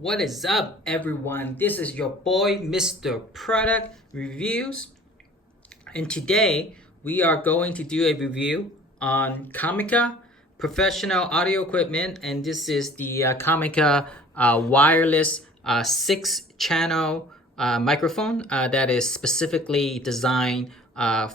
What is up, everyone? This is your boy, Mr. Product Reviews, and today we are going to do a review on Comica professional audio equipment, and this is the Comica wireless 6-channel microphone that is specifically designed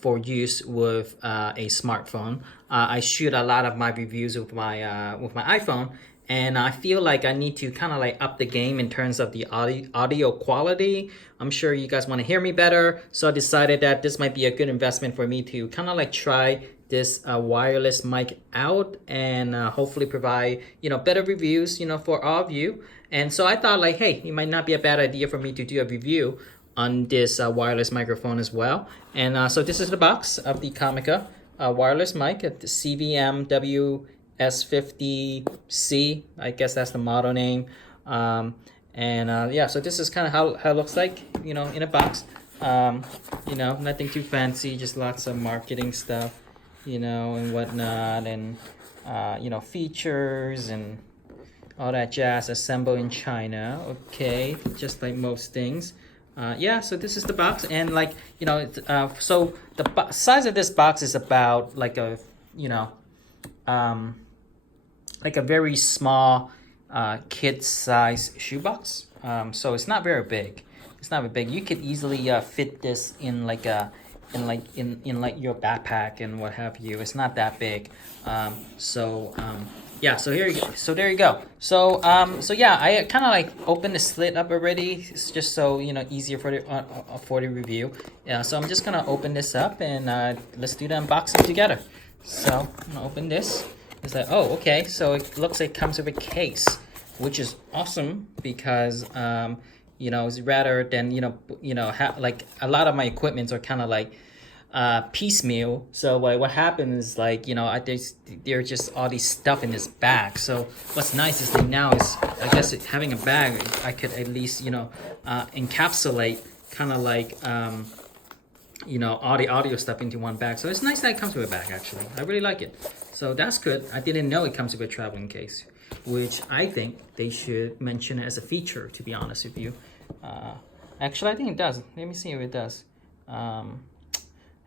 for use with a smartphone. I shoot a lot of my reviews with my iPhone, and I feel like I need to kind of like up the game in terms of the audio quality. I'm sure you guys want to hear me better, so I decided that this might be a good investment for me to kind of like try this wireless mic out and hopefully provide better reviews for all of you. And so I thought like, hey, it might not be a bad idea for me to do a review on this wireless microphone as well. And so this is the box of the Comica wireless mic at the CVM-WS50C. I guess that's the model name. Yeah, so this is kind of how it looks like, in a box. Nothing too fancy, just lots of marketing stuff, and whatnot, and features and all that jazz. Assembled in China. Okay, just like most things. Yeah, so this is the box, and like so the size of this box is about like a like a very small kid size shoebox. So it's not very big. It's not very big. You could easily fit this in like a in your backpack and what have you. It's not that big. Yeah, so here you go. So there you go. So yeah, I kind of like opened the slit up already. It's just so easier for the review. Yeah, so I'm just gonna open this up and let's do the unboxing together. So I'm gonna open this. It's like, oh, okay. So it looks like it comes with a case, which is awesome because it's rather than like a lot of my equipments are kind of like piecemeal. So what happens is like there's just all these stuff in this bag. So what's nice is that now is I guess having a bag, I could at least encapsulate kind of like all the audio stuff into one bag. So it's nice that it comes with a bag. Actually, I really like it. So that's good. I didn't know it comes with a traveling case, which I think they should mention it as a feature, to be honest with you. Actually, I think it does. Let me see if it does. Yeah,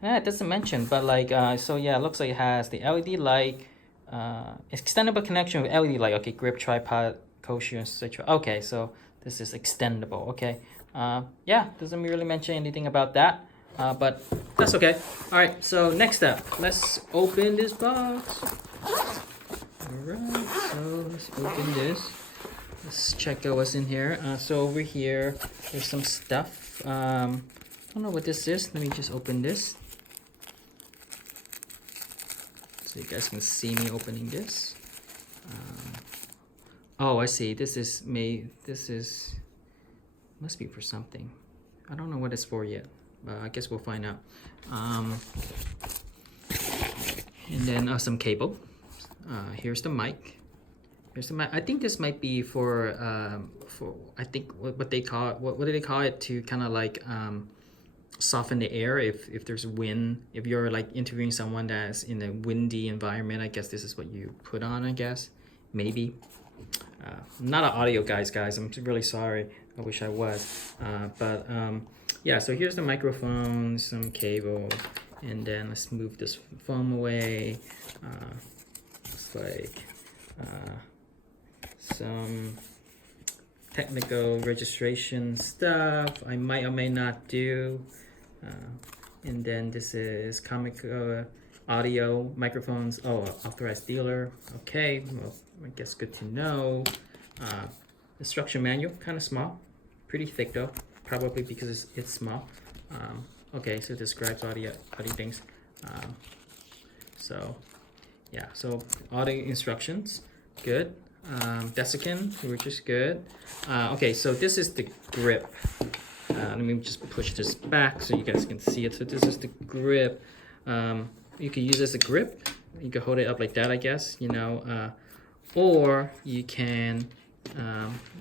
it doesn't mention, but like, so yeah, it looks like it has the LED light, extendable connection with LED light. Okay, grip, tripod, kosher, etc. Okay, so this is extendable. Okay, yeah, doesn't really mention anything about that, but that's okay. All right, so next up, let's open this box. All right, so let's open this. Let's check out what's in here. So over here, there's some stuff. I don't know what this is. Let me just open this. So you guys can see me opening this. Oh, I see. This is must be for something. I don't know what it's for yet, but I guess we'll find out. And then some cable. Here's the mic. I think this might be for I think what they call it. What do they call it, to kind of like soften the air if there's wind. If you're like interviewing someone that's in a windy environment, I guess this is what you put on. I guess maybe. I'm not an audio guys. I'm really sorry. I wish I was. Yeah. So here's the microphone, some cable, and then let's move this foam away. Looks like some technical registration stuff I might or may not do. And then this is Comica audio microphones. Oh, authorized dealer. Okay, well, I guess good to know. Instruction manual, kind of small, pretty thick though, probably because it's small. Okay, so it describes all the things. So yeah, so all the instructions, good. Desiccant, which is good. Okay, so this is the grip. Let me just push this back so you guys can see it. So this is the grip. You can use it as a grip. You can hold it up like that, I guess, or you can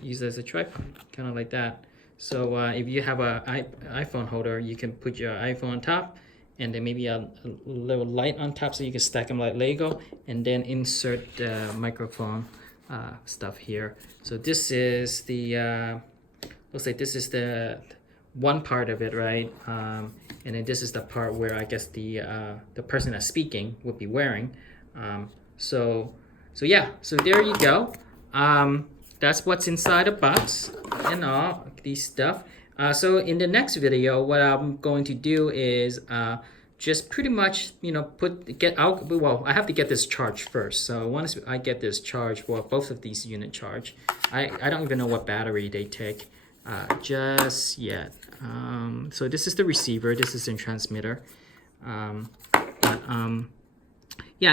use it as a tripod, kind of like that. So if you have a iPhone holder, you can put your iPhone on top, and then maybe a little light on top so you can stack them like Lego, and then insert the microphone stuff here. So this is the looks like this is the one part of it, right? And then this is the part where I guess the person that's speaking would be wearing. So yeah, so there you go. That's what's inside the box and all these stuff. So in the next video, what I'm going to do is just pretty much, you know, well, I have to get this charged first. So once I get this charged, well, both of these unit charge, I don't even know what battery they take just yet. So this is the receiver, this is the transmitter. Yeah,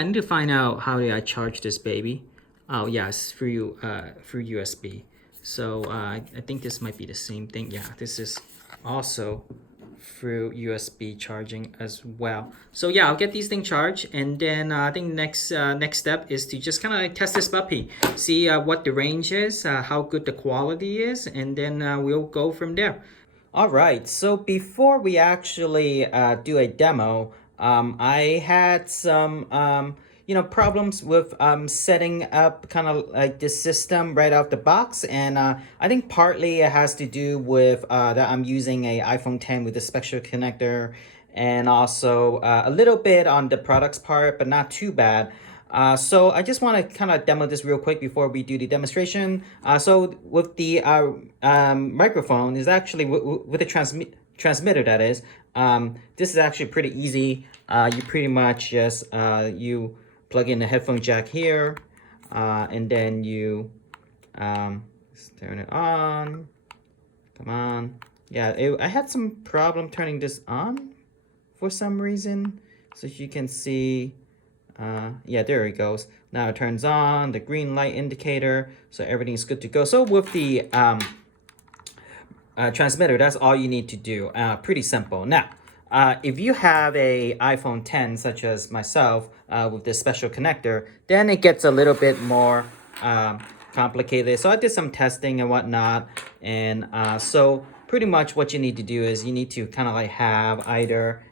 I need to find out how do I charge this baby. Oh yeah, it's through USB. So I think this might be the same thing. Yeah, this is also through USB charging as well. So yeah, I'll get these things charged, and then I think next step is to just kind of like test this puppy, see what the range is, how good the quality is, and then we'll go from there. All right, so before we actually do a demo, I had some you know, problems with setting up kind of like this system right out the box, and I think partly it has to do with that I'm using a iPhone 10 with a special connector, and also a little bit on the products part, but not too bad. So I just want to kind of demo this real quick before we do the demonstration. So with the microphone is actually with the transmitter, that is, this is actually pretty easy. You pretty much just you plug in the headphone jack here, and then you turn it on. Come on. Yeah, I had some problem turning this on for some reason. So you can see, yeah, there it goes. Now it turns on the green light indicator, so everything's good to go. So with the transmitter, that's all you need to do. Pretty simple. Now, if you have a iPhone 10, such as myself, with this special connector, then it gets a little bit more complicated. So I did some testing and whatnot, and so pretty much what you need to do is you need to kind of like have either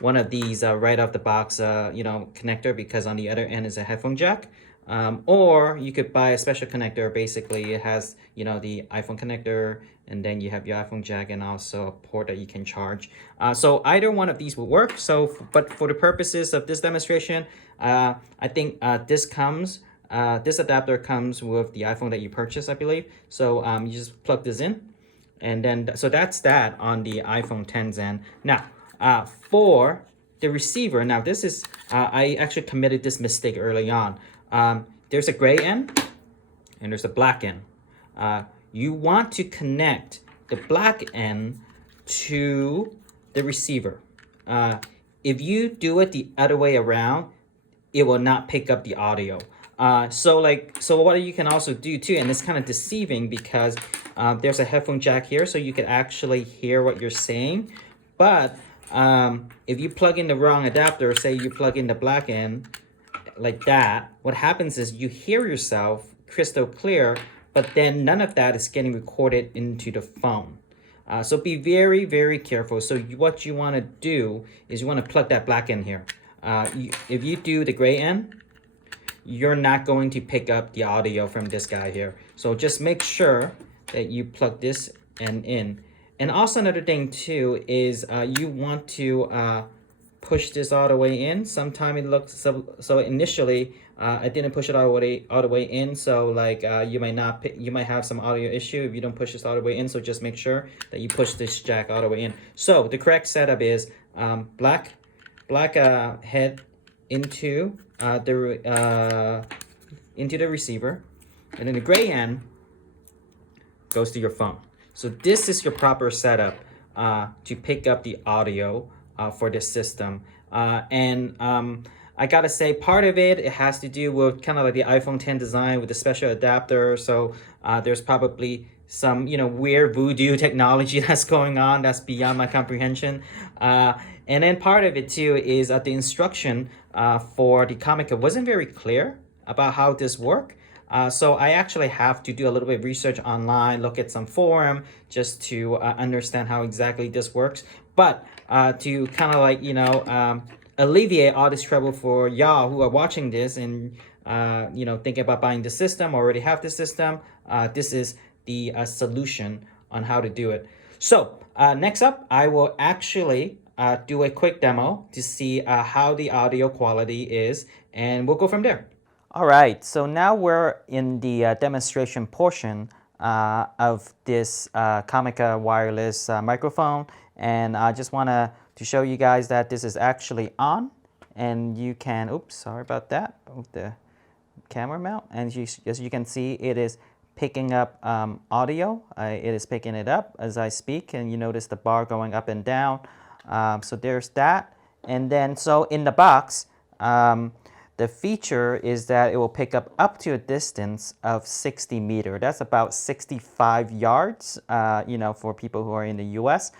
one of these right off the box, you know, connector, because on the other end is a headphone jack. Or you could buy a special connector. Basically, it has, you know, the iPhone connector, and then you have your iPhone jack and also a port that you can charge. So either one of these will work. So, but for the purposes of this demonstration, I think this adapter comes with the iPhone that you purchased, I believe. So you just plug this in, and then so that's that on the iPhone 10's end. Now, for the receiver, now this is I actually committed this mistake early on. There's a gray end and there's a black end. You want to connect the black end to the receiver. If you do it the other way around, it will not pick up the audio. So what you can also do too, and it's kind of deceiving because there's a headphone jack here, so you can actually hear what you're saying. But if you plug in the wrong adapter, say you plug in the black end like that, what happens is you hear yourself crystal clear, but then none of that is getting recorded into the phone. So be very, very careful. So what you want to do is you want to plug that black end here. If you do the gray end, you're not going to pick up the audio from this guy here. So just make sure that you plug this end in. And also another thing too is you want to push this all the way in. Sometime it looks so initially I didn't push it all the way in, so like you might have some audio issue if you don't push this all the way in. So just make sure that you push this jack all the way in. So the correct setup is black head into the receiver, and then the gray end goes to your phone. So this is your proper setup to pick up the audio for this system. I gotta say, part of it has to do with kind of like the iPhone 10 design with the special adapter. So there's probably some, you know, weird voodoo technology that's going on that's beyond my comprehension. And then part of it too is the instruction for the Comica wasn't very clear about how this works. So I actually have to do a little bit of research online, look at some forum just to understand how exactly this works. But to kind of like, you know, alleviate all this trouble for y'all who are watching this and thinking about buying the system, already have the system, this is the solution on how to do it. So next up, I will actually do a quick demo to see how the audio quality is, and we'll go from there. All right, so now we're in the demonstration portion of this Comica wireless microphone, and I just want to show you guys that this is actually on, and you can, oops, sorry about that, move the camera mount, and as you can see, it is picking up audio. It is picking it up as I speak, and you notice the bar going up and down. So there's that, and then so in the box, the feature is that it will pick up to a distance of 60 meters. That's about 65 yards, for people who are in the US.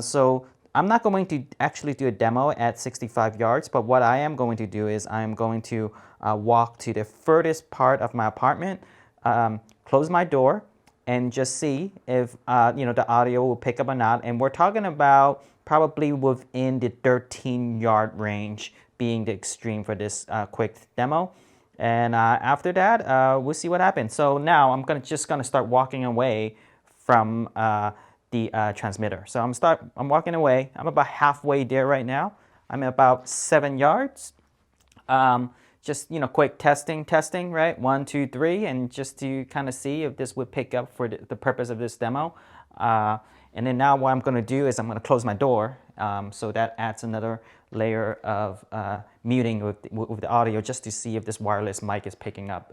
So I'm not going to actually do a demo at 65 yards, but what I am going to do is I am going to walk to the furthest part of my apartment, close my door, and just see if the audio will pick up or not. And we're talking about probably within the 13-yard range being the extreme for this quick demo. And after that, we'll see what happens. So now I'm just gonna start walking away from the transmitter. So I'm walking away. I'm about halfway there right now. I'm at about 7 yards. Just quick testing, right? 1, 2, 3, and just to kind of see if this would pick up for the purpose of this demo. And then now what I'm going to do is I'm going to close my door, so that adds another layer of muting with the audio, just to see if this wireless mic is picking up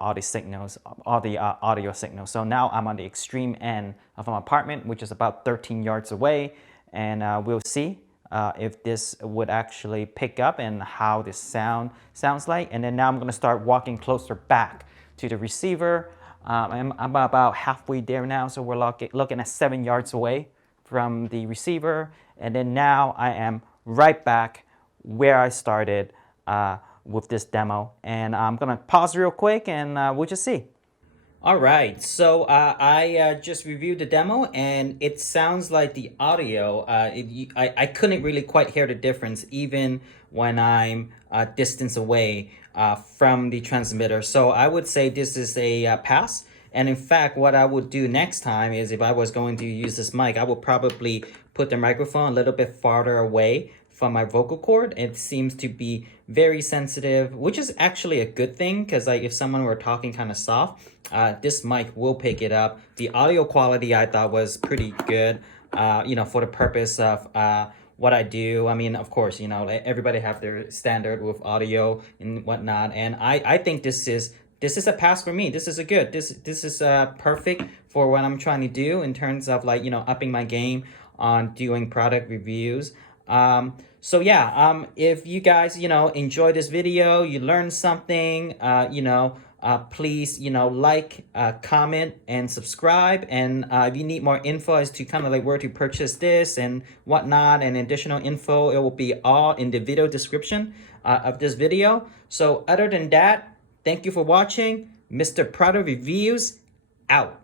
all the signals, all the audio signals. So now I'm on the extreme end of my apartment, which is about 13 yards away, and we'll see if this would actually pick up and how this sounds like. And then now I'm going to start walking closer back to the receiver. I'm about halfway there now, so we're looking at 7 yards away from the receiver. And then now I am right back where I started with this demo. And I'm going to pause real quick, and we'll just see. All right, so I just reviewed the demo, and it sounds like the audio, I couldn't really quite hear the difference even when I'm a distance away from the transmitter. So I would say this is a pass. And in fact, what I would do next time is, if I was going to use this mic, I would probably put the microphone a little bit farther away from my vocal cord. It seems to be very sensitive, which is actually a good thing, because if someone were talking kind of soft, this mic will pick it up. The audio quality I thought was pretty good, for the purpose of what I do. I mean, of course, everybody have their standard with audio and whatnot, and I think this is a pass for me. This is this is perfect for what I'm trying to do in terms of upping my game on doing product reviews. So yeah, if you guys enjoy this video, you learned something, please like, comment, and subscribe. And if you need more info as to kind of where to purchase this and whatnot, and additional info, it will be all in the video description of this video. So other than that, thank you for watching. Mr. Product Reviews out.